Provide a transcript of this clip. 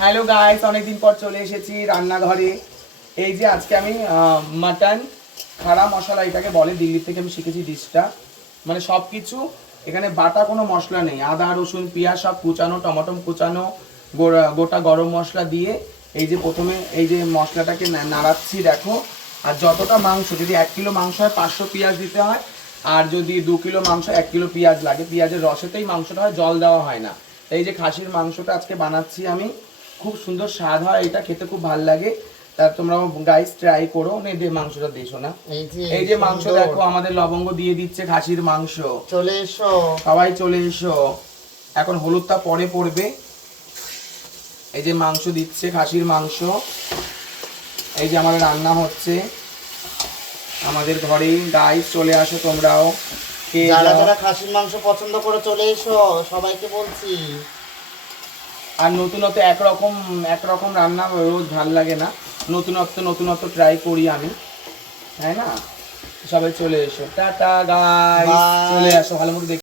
Hello guys, অনেকদিন পর চলে এসেছি রান্নাঘরে। এই যে আজকে আমি মাটন খাড়া মশলা এটাকে বলে, দিল্লি থেকে আমি শিখেছি ডিশটা। মানে সব কিছু এখানে বাটা কোনো মশলা নেই, আদা রসুন পেঁয়াজ সব কুচানো, টমেটো কুচানো, গোটা গরম মশলা দিয়ে এই যে প্রথমে এই যে মশলাটাকে নাড়াচ্ছি দেখো। আর যতটা মাংস, যদি 1 কিলো মাংস হয় 500 পেঁয়াজ দিতে হয়, আর যদি 2 কিলো মাংস 1 কিলো পেঁয়াজ লাগে। পেঁয়াজের রসেতেই মাংসটা হয়, জল দেওয়া হয় না। এই যে খাসির মাংসটা আজকে বানাচ্ছি আমি, খুব সুন্দর স্বাদ হয়, এটা খেতে খুব ভালো লাগে। তা তোমরা গাইস ট্রাই করো। দে মাংসটা দিছো না, এই যে মাংস দেখো, আমাদের লবঙ্গ দিয়ে দিচ্ছে খাসির মাংস। চলে এসো সবাই চলে এসো। এখন হলুদটা পরে পড়বে। এই যে মাংস দিচ্ছে, খাসির মাংস। এই যে আমাদের রান্না হচ্ছে আমাদের ঘরেই। গাইস চলে আসো তোমরাও, যারা যারা খাসির মাংস পছন্দ করে চলে এসো, সবাইকে বলছি। আর নতুনত্ব একরকম রান্না রোজ ভাল লাগে না, নতুনত্ব ট্রাই করি আমি, তাই না? সবাই চলে এসো। টাটা গাইস, চলে আসো, ভালো মতো দেখে